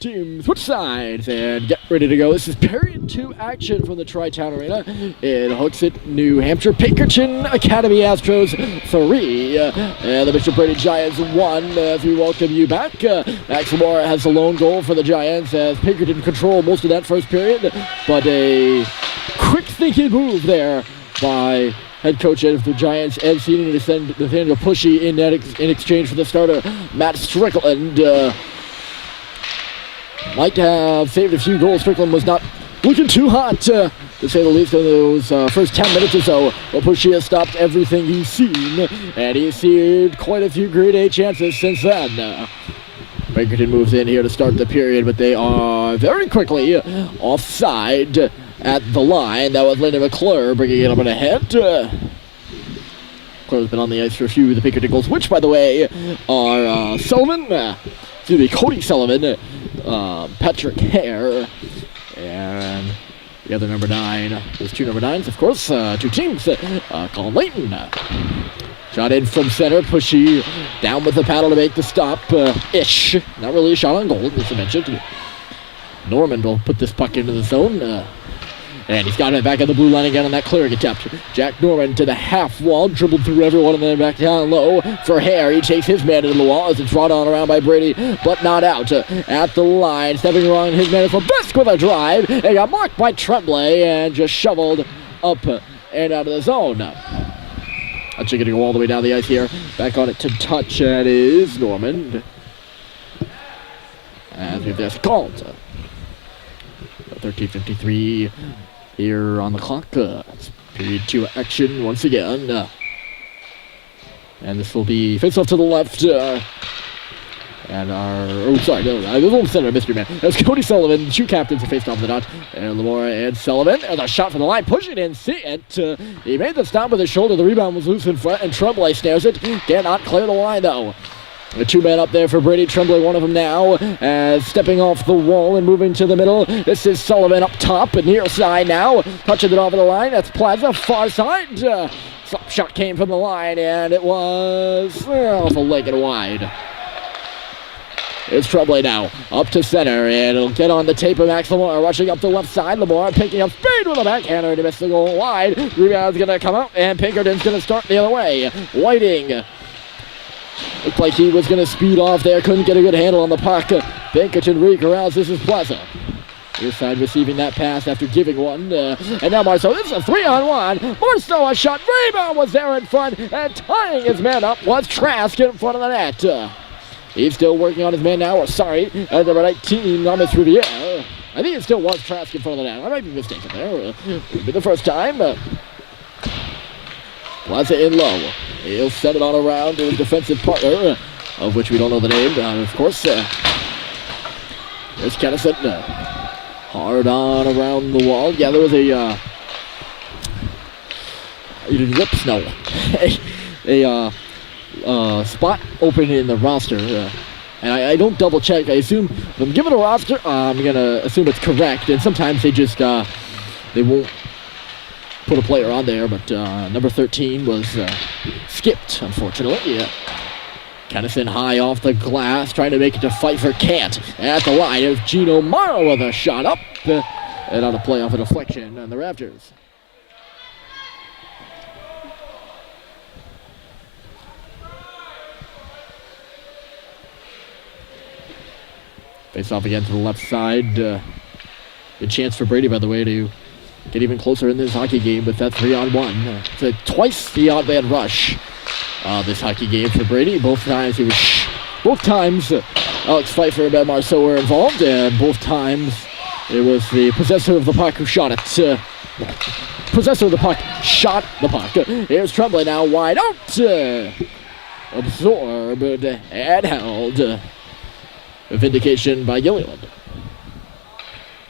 team switch sides and get ready to go. This is period 2 action from the Tri-Town Arena in Hooksett, New Hampshire. Pinkerton Academy Astros 3 and the Mr. Brady Giants 1 as we welcome you back. Max Lamar has the lone goal for the Giants as Pinkerton controlled most of that first period, but a quick thinking move there by head coach of the Giants, Ed Seaton, to send Nathaniel Pushy in exchange for the starter, Matt Strickland. Might have saved a few goals. Strickland was not looking too hot, to say the least, in those first 10 minutes or so. But Pushy has stopped everything he's seen, and he's seen quite a few grade A chances since then. Pinkerton moves in here to start the period, but they are very quickly offside at the line. That was Landon McClure bringing it up and ahead. McClure's been on the ice for a few of the Pinkerton goals, which, by the way, are Cody Sullivan, Patrick Hare, and the other number 9. There's 2 number 9s, of course, 2 teams. Colin Layton. Shot in from center. Pushy down with the paddle to make the stop. Ish. Not really a shot on goal, as I mentioned. Norman will put this puck into the zone. And he's got it back at the blue line again on that clearing attempt. Jack Norman to the half wall, dribbled through everyone and then back down low for Hare. He takes his man into the wall as it's brought on around by Brady, but not out. At the line, stepping around his man is Bisk with a drive. It got marked by Tremblay and just shoveled up and out of the zone. Actually going to go all the way down the ice here. Back on it to touch, that is Norman. As we have this called. 13:53 here on the clock. It's period 2 action once again. And this will be face off to the left. And our, the little center mystery man. That's Cody Sullivan, 2 captains who faced off the dot. And Lamora and Sullivan. And a shot from the line, push it in, see it. He made the stop with his shoulder. The rebound was loose in front, and Tremblay snares it. Cannot clear the line though. The 2 men up there for Brady. Tremblay, one of them now, stepping off the wall and moving to the middle. This is Sullivan up top, near side now, touching it off of the line. That's Plaza, far side. Slap shot came from the line, and it was off a leg and wide. It's Tremblay now, up to center, and it'll get on the tape of Max Lamar, rushing up the left side. Lamar picking up speed with a backhander, and he missed the goal wide. Rebound's going to come out, and Pinkerton's going to start the other way. Whiting. Looked like he was going to speed off there. Couldn't get a good handle on the puck. Pinkerton recorrals. This is Plaza. Your side receiving that pass after giving one. And now Marceau. This is a 3-on-1. Marceau, a shot. Rebound was there in front. And tying his man up was Trask in front of the net. He's still working on his man now. Number 19, Thomas Riviere. I think it still was Trask in front of the net. I might be mistaken there. It'll be the first time. Plaza in low. He'll send it on around to his defensive partner, of which we don't know the name. Of course, there's Kennison. Hard on around the wall. Yeah, there was a spot open in the roster. And I don't double check. I assume if I'm given a roster, I'm going to assume it's correct. And sometimes they just, they won't put a player on there, but number 13 was skipped, unfortunately. Kennison high off the glass, trying to make it to Pfeiffer. Can't. At the line, there's Gino Morrow with a shot up, and on a play off a deflection on the rafters. Face off again to the left side. Good chance for Brady, by the way, to get even closer in this hockey game with that 3-on-1. It's twice the odd man rush this hockey game for Brady. Both times Alex Pfeiffer and Ben Marceau were involved, and both times it was the possessor of the puck who shot it. Possessor of the puck shot the puck. Here's Tremblay now wide out. Absorbed and held. A vindication by Gilliland.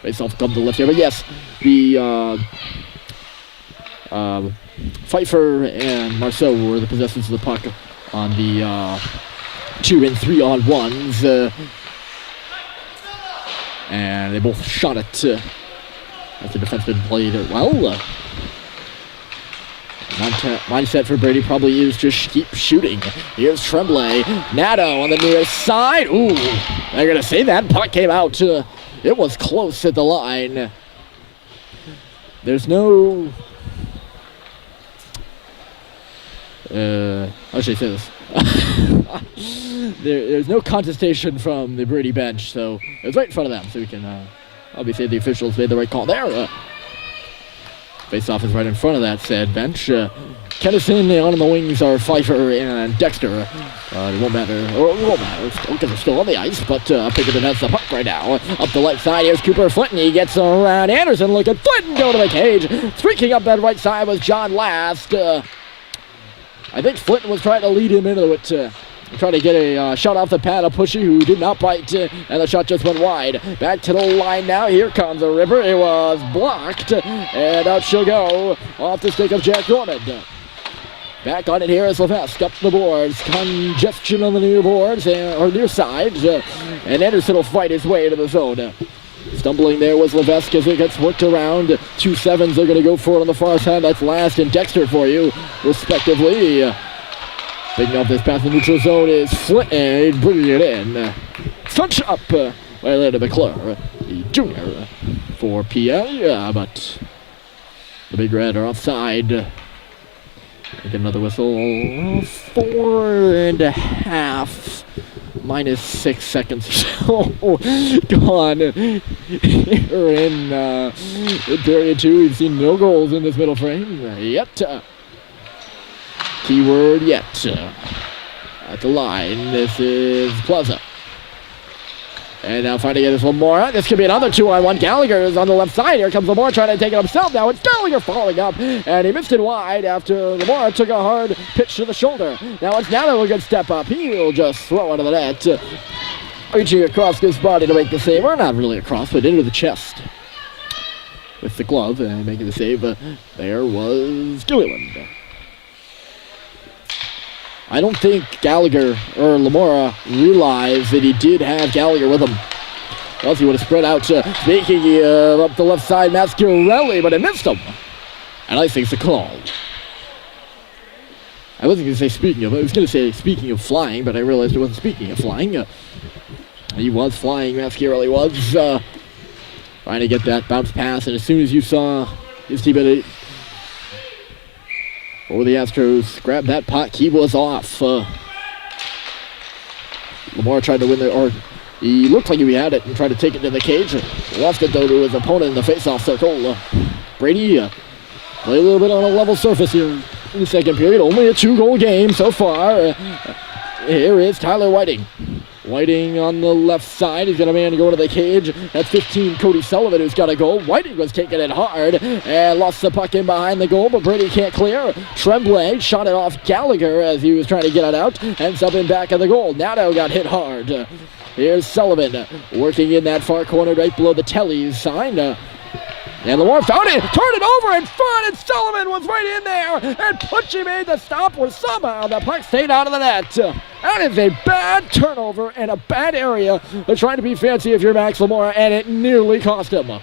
Face-off come to the left here, but yes, the Pfeiffer and Marceau were the possessors of the puck on the 2 and 3-on-1s, and they both shot it as the defenseman played it well. Mindset for Brady probably is just keep shooting. Here's Tremblay. Nato on the near side. Ooh, they're going to say that. Puck came out. It was close at the line. There's no... how should I say this? There's no contestation from the Brady bench, so it was right in front of them. So we can obviously the officials made the right call there. Face-off is right in front of that said bench. Kennison on the wings are Pfeiffer and Dexter. It won't matter. Or it won't matter because they're still on the ice, but Pinkerton has the puck right now. Up the left side, here's Cooper Flinton. He gets around Anderson. Look at Flinton go to the cage. Streaking up that right side was John Last. I think Flinton was trying to lead him into it. Trying to get a shot off the pad of Pushy, who did not bite, and the shot just went wide. Back to the line now. Here comes a ripper. It was blocked, and out she'll go off the stick of Jack Norman. Back on it here is Levesque up the boards. Congestion on the near boards, or near sides, and Anderson will fight his way to the zone. Stumbling there was Levesque as it gets worked around. 2 sevens are going to go for it on the far side. That's Last and Dexter for you, respectively. Picking up this pass in the neutral zone is Flint, bringing it in. Touch up by Landon McClure, the junior for PA, but the Big Red are offside. Get another whistle. 4.5 minus 6 seconds or so gone here in period 2. We've seen no goals in this middle frame yet. Keyword yet. At the line, this is Plaza. And now fighting against Lamora. This could be another 2-on-1. Gallagher is on the left side. Here comes Lamora trying to take it himself. Now it's Gallagher falling up. And he missed it wide after Lamora took a hard pitch to the shoulder. Now it's Nato a good step up. He'll just throw it into the net. Reaching across his body to make the save. Or not really across, but into the chest. With the glove and making the save. There was Gilliland. I don't think Gallagher or Lamora realized that he did have Gallagher with him. Or else he would have spread out. Speaking up the left side, Mascarelli, but it missed him. And I think it's a call. I wasn't going to say speaking of, I was going to say speaking of flying, but I realized it wasn't speaking of flying. He was flying, Mascarelli was. Trying to get that bounce pass, and as soon as you saw his teammate over the Astros grab that puck, he was off. Lamar tried to win it, or he looked like he had it and tried to take it to the cage. Lost it though to his opponent in the face-off circle. Brady play a little bit on a level surface here in the second period. Only a 2-goal game so far. Here is Tyler Whiting. Whiting on the left side. He's got a man to go to the cage. That's 15, Cody Sullivan, who's got a goal. Whiting was taking it hard and lost the puck in behind the goal, but Brady can't clear. Tremblay shot it off Gallagher as he was trying to get it out. Ends up in back of the goal. Nato got hit hard. Here's Sullivan working in that far corner right below the Telly's sign. And Lamar found it, turned it over in front, and Sullivan was right in there, and Pucci made the stop where somehow the puck stayed out of the net. That is a bad turnover and a bad area. They're trying to be fancy if you're Max Lamora, and it nearly cost him.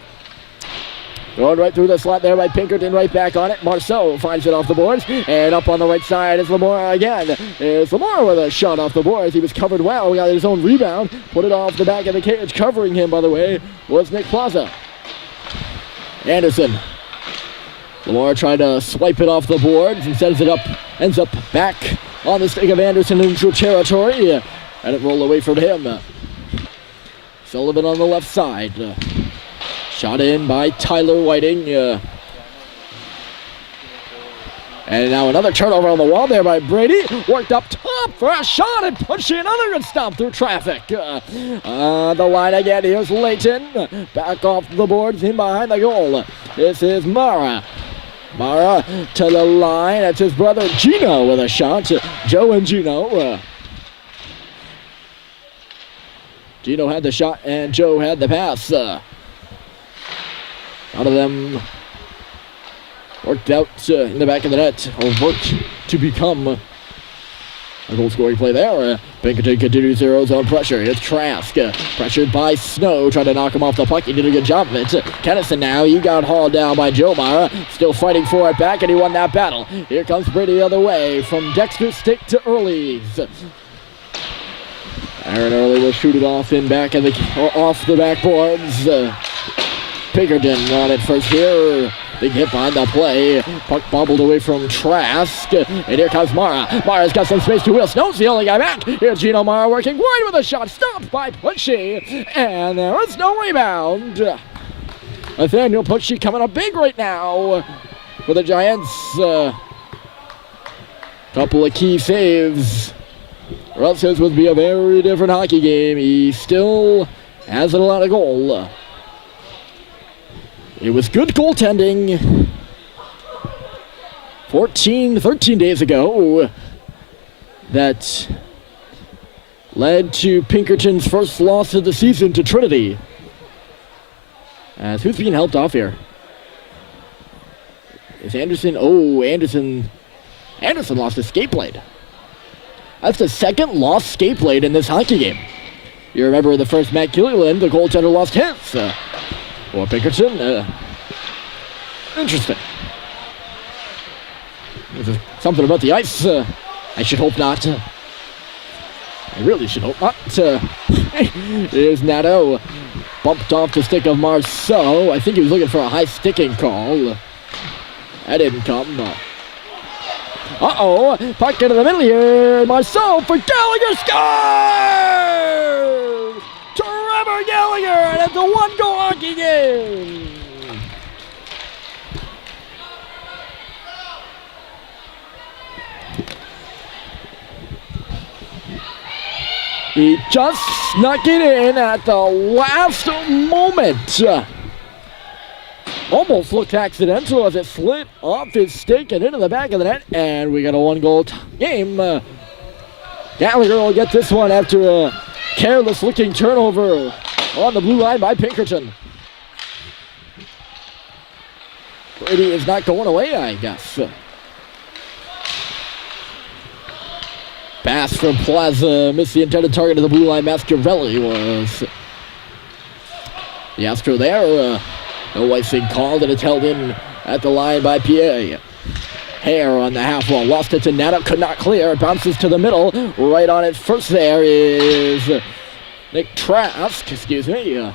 Going right through the slot there by Pinkerton, right back on it. Marceau finds it off the boards, and up on the right side is Lamora again. It's Lamora with a shot off the boards. He was covered well. We got his own rebound, put it off the back of the cage. Covering him, by the way, was Nick Plaza. Anderson. Lamar tried to swipe it off the boards and sends it up, ends up back on the stick of Anderson in neutral territory, and it rolled away from him. Sullivan on the left side. Shot in by Tyler Whiting. And now another turnover on the wall there by Brady. Worked up top for a shot and pushing another good stop through traffic. On the line again, here's Layton. Back off the boards in behind the goal. This is Mara. Mara to the line. That's his brother Gino with a shot. Joe and Gino. Gino had the shot and Joe had the pass. Out of them. Worked out in the back of the net, or worked to become A goal scoring play there. Pinkerton continues their own zone pressure. It's Trask. Pressured by Snow. Trying to knock him off the puck. He did a good job of it. Kennison now. He got hauled down by Jomar. Still fighting for it back, and he won that battle. Here comes Brady the other way. From Dexter's stick to Early's. Aaron Early will shoot it off in back of off the backboards. Pinkerton on it first here. Big hit behind the play. Puck bobbled away from Trask. And here comes Mara. Mara's got some space to wheel. Snow's the only guy back. Here's Gino Mara working wide with a shot. Stopped by Pushy. And there is no rebound. Nathaniel Pushy coming up big right now for the Giants. Couple of key saves. Or else this would be a very different hockey game. He still hasn't allowed a goal. It was good goaltending 13 days ago that led to Pinkerton's first loss of the season to Trinity. As who's being helped off here? Is Anderson? Oh, Anderson lost his skate blade. That's the second lost skate blade in this hockey game. You remember the first Matt Gilliland, the goaltender lost his. Or Pinkerton. Interesting. There's something about the ice. I should hope not. I really should hope not. Here's Nato. Bumped off the stick of Marceau. I think he was looking for a high sticking call. That didn't come. Uh-oh. Puck into the middle here. Marceau for Gallagher. Scores! Trevor Gallagher, and it's a one-goal hockey game. He just snuck it in at the last moment. Almost looked accidental as it slid off his stick and into the back of the net, and we got a one-goal game. Gallagher will get this one after a careless-looking turnover on the blue line by Pinkerton. Brady is not going away, I guess. Pass from Plaza, missed the intended target of the blue line. Mascarelli was the Astro there. No icing called, and it's held in at the line by PA. Hare on the half wall, lost it to Nata, could not clear, bounces to the middle. Right on it first there is Nick Trask, excuse me.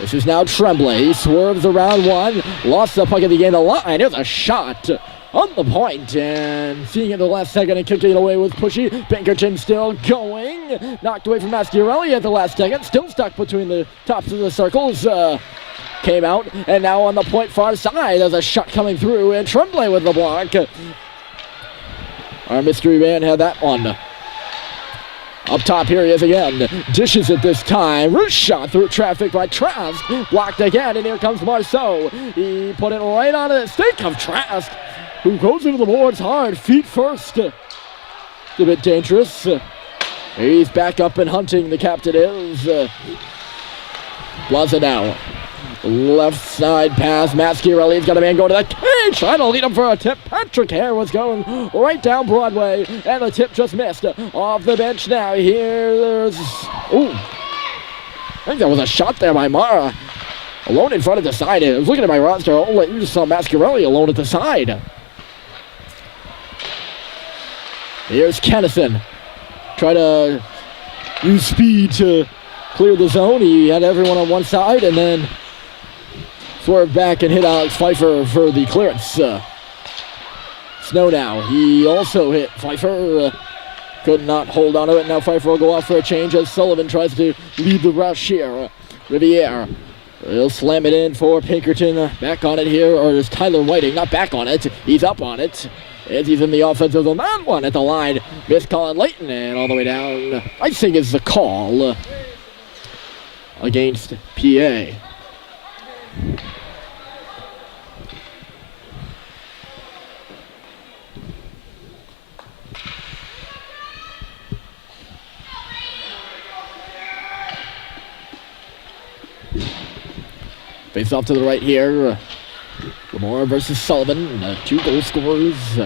This is now Tremblay. He swerves around one, lost the puck at the end of the line. There's a shot on the point, and seeing it the last second and kicking it away was Pushy. Pinkerton still going. Knocked away from Mascarelli at the last second. Still stuck between the tops of the circles. Came out, and now on the point far side, there's a shot coming through, and Tremblay with the block. Our mystery man had that one. Up top, here he is again. Dishes it this time. Wrist shot through traffic by Trask. Blocked again, and here comes Marceau. He put it right on the stick of Trask, who goes into the boards hard, feet first. It's a bit dangerous. He's back up and hunting, the captain is. Plaza now. Left side pass. Mascarelli's got a man going to the cage, trying to lead him for a tip. Patrick Hare was going right down Broadway, and the tip just missed. Off the bench now. Here's. Ooh. I think that was a shot there by Mara. Alone in front of the side. I was looking at my roster. Oh, you just saw Mascarelli alone at the side. Here's Kennison. Try to use speed to clear the zone. He had everyone on one side, and then swerved back and hit Alex Pfeiffer for the clearance. Snow now. He also hit Pfeiffer. Could not hold on to it. Now Pfeiffer will go off for a change as Sullivan tries to lead the rush here. Riviere. He'll slam it in for Pinkerton. Back on it here, or is Tyler Whiting? Not back on it. He's up on it. As he's in the offensive zone. That one at the line. Miss Colin Layton, and all the way down. Icing is the call against PA. Face off to the right here. Lamore versus Sullivan, 2 goal scorers.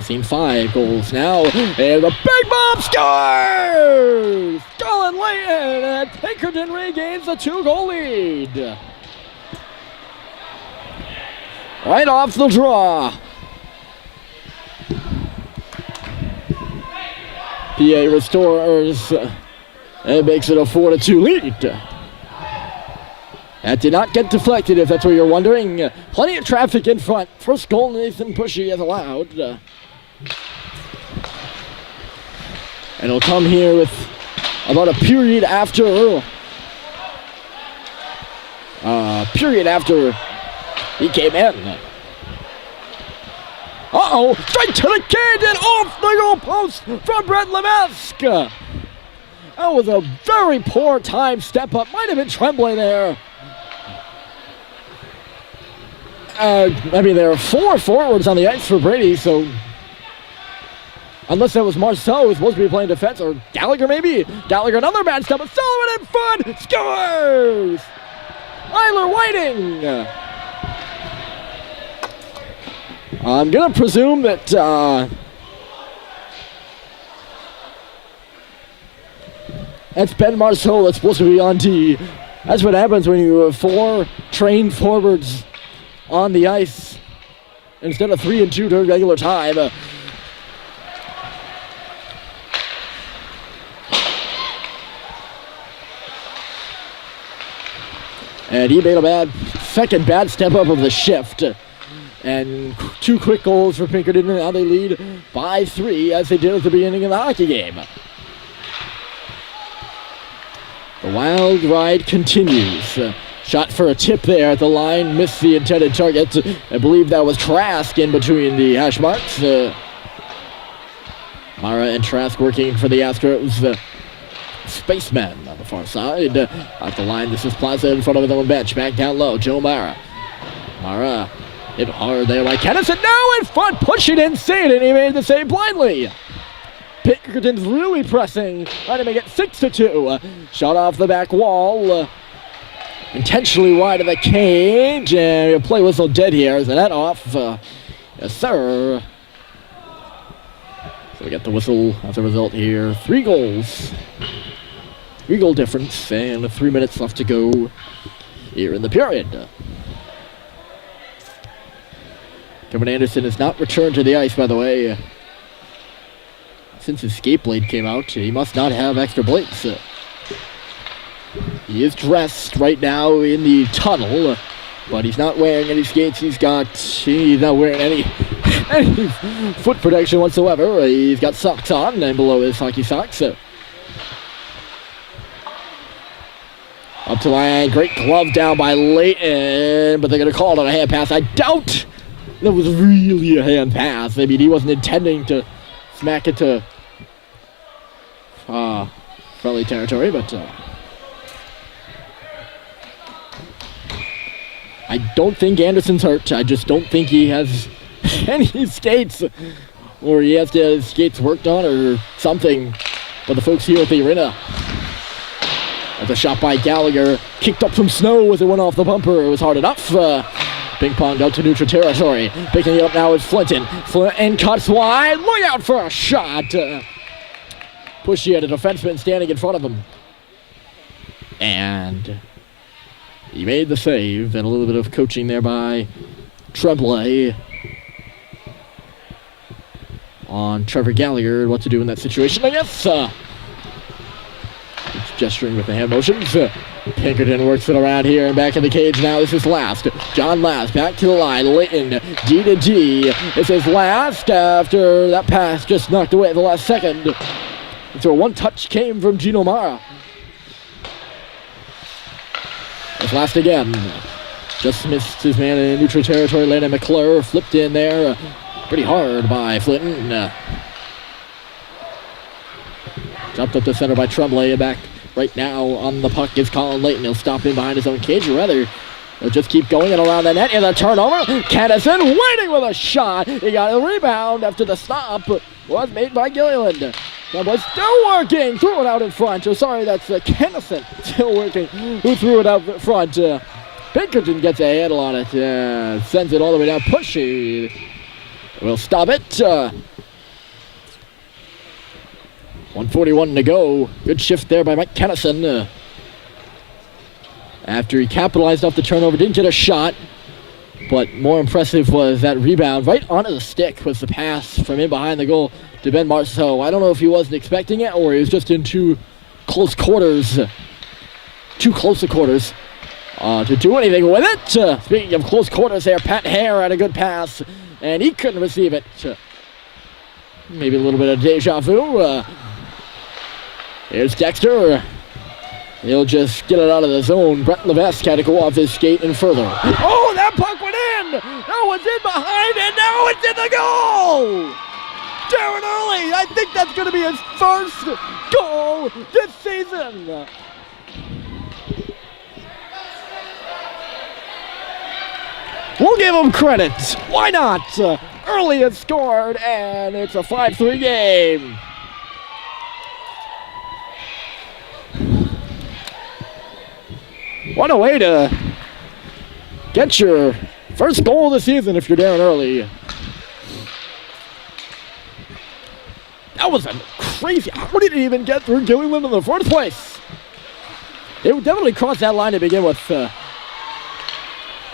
Seen 5 goals now, and the big bomb scores! Colin Layton, and Pinkerton regains the 2-goal lead. Right off the draw. PA restores and makes it a 4-2 lead. That did not get deflected, if that's what you're wondering. Plenty of traffic in front. First goal Nathan Pushy has allowed. And it'll come here with about a period after he came in. Uh-oh, straight to the cage and off the goal post from Brett Levesque. That was a very poor time step up. Might have been Tremblay there. There are 4 forwards on the ice for Brady, so unless that was Marceau, who's supposed to be playing defense, or Gallagher maybe. Gallagher, another bad step, but Sullivan in front, scores! Tyler Whiting! I'm going to presume that that's Ben Marceau that's supposed to be on D. That's what happens when you have 4 trained forwards on the ice instead of 3 and 2 during regular time. And he made a second bad step up of the shift. And 2 quick goals for Pinkerton, and now they lead by 3 as they did at the beginning of the hockey game. The wild ride continues. Shot for a tip there at the line, missed the intended target. I believe that was Trask in between the hash marks. Mara and Trask working for the Astros. Spaceman on the far side. At the line, this is Plaza in front of his own bench. Back down low, Joe Mara. Mara hit hard there by Kennison. Now in front, pushing insane, and he made the save blindly. Pinkerton's really pressing, trying to make it 6-2. Shot off the back wall. Intentionally wide of the cage, and a play whistle dead here. Is that off? Yes, sir. So we get the whistle as a result here. 3 goals. 3-goal difference, and 3 minutes left to go here in the period. Kevin Anderson has not returned to the ice, by the way. Since his skate blade came out, he must not have extra blades. He is dressed right now in the tunnel, but he's not wearing any skates. He's not wearing any foot protection whatsoever. He's got socks on and below his hockey socks. Up to line, great glove down by Layton, but they're going to call it on a hand pass. I doubt that was really a hand pass. I mean, he wasn't intending to smack it to friendly territory, but I don't think Anderson's hurt. I just don't think he has any skates, or he has to have his skates worked on or something. But the folks here at the arena, that's a shot by Gallagher, kicked up some snow as it went off the bumper. It was hard enough. Ping ponged out to neutral territory. Picking it up now is Flinton. Flinton cuts wide. Look out for a shot. Pushy had a defenseman standing in front of him. And he made the save. And a little bit of coaching there by Tremblay on Trevor Gallagher. What to do in that situation, I guess. Gesturing with the hand motions. Pinkerton works it around here and back in the cage now. This is Last. John Last back to the line. Layton, D to D. This is Last after that pass just knocked away at the last second. So one touch came from Gino Mara. It's Last again. Just missed his man in neutral territory. Landon McClure flipped in there pretty hard by Flinton. Jumped up to center by Tremblay, and back right now on the puck is Colin Layton. He'll stop in behind his own cage, or rather, he'll just keep going and around the net. And the turnover, Kennison waiting with a shot. He got a rebound after the stop was made by Gilliland. That was still working, threw it out in front. Oh, sorry, that's Kennison still working, who threw it out in front. Pinkerton gets a handle on it, sends it all the way down. Pushy will stop it. 1:41 to go. Good shift there by Mike Kennison. After he capitalized off the turnover, didn't get a shot. But more impressive was that rebound right onto the stick was the pass from in behind the goal to Ben Marceau. I don't know if he wasn't expecting it or he was just in too close quarters to do anything with it. Speaking of close quarters there, Pat Hare had a good pass, and he couldn't receive it. Maybe a little bit of deja vu. Here's Dexter. He'll just get it out of the zone. Brett Levesque had to go off his skate and further. Oh, that puck went in! That was in behind, and now it's in the goal! Darren Early, I think that's going to be his first goal this season. We'll give him credit. Why not? Early has scored, and it's a 5-3 game. What a way to get your first goal of the season if you're Darren Early. That was a crazy. How did he even get through Gilliland in the first place? It would definitely cross that line to begin with.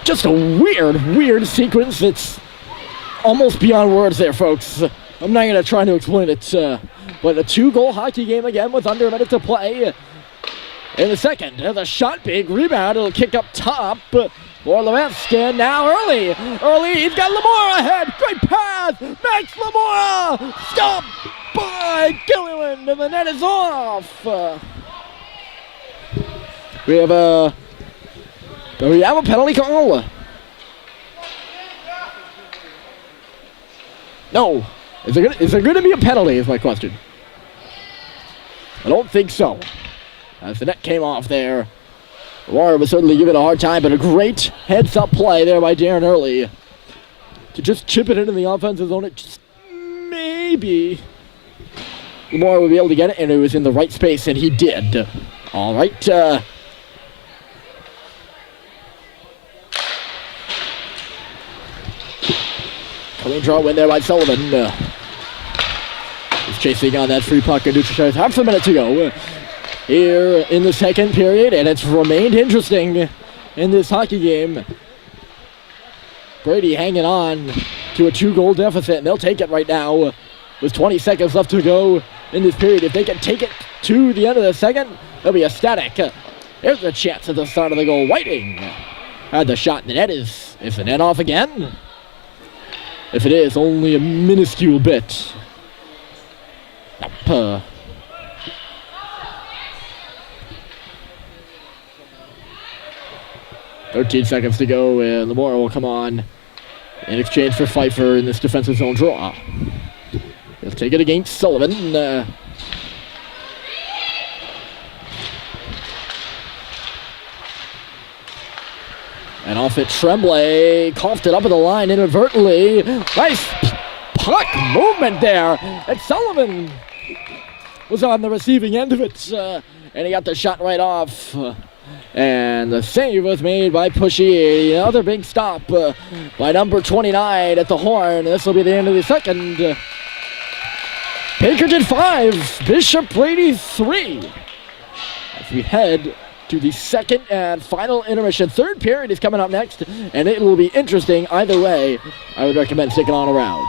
Just a weird sequence. It's almost beyond words there, folks. I'm not going to try to explain it. But a 2-goal hockey game again with under a minute to play. In the second, the shot, big rebound. It'll kick up top for Levesque. And now Early, he's got Lamora ahead. Great pass. Max Lamora. Stopped by Gilliland, and the net is off. We have a penalty call. No. Is there going to be a penalty is my question. I don't think so. As the net came off there. Lamar was certainly giving it a hard time, but a great heads-up play there by Darren Early to just chip it into the offensive zone. It just maybe Lamar would be able to get it, and it was in the right space, and he did. All right. Clean draw win there by Sullivan. He's chasing on that free puck, and Dutcher half a minute to go here in the second period, and it's remained interesting in this hockey game. Brady hanging on to a 2-goal deficit, and they'll take it right now with 20 seconds left to go in this period. If they can take it to the end of the second, they'll be ecstatic. Here's a chance at the start of the goal. Whiting had the shot, and the net is the net off again? If it is, only a minuscule bit. Nope. 13 seconds to go, and Lamora will come on in exchange for Pfeiffer in this defensive zone draw. He'll take it against Sullivan. And off it, Tremblay coughed it up at the line inadvertently. Nice puck movement there. And Sullivan was on the receiving end of it. And he got the shot right off. And the save was made by Pushy. Another big stop by number 29 at the horn. This will be the end of the second. Pinkerton 5, Bishop Brady 3. As we head to the second and final intermission. Third period is coming up next, and it will be interesting either way. I would recommend sticking on around.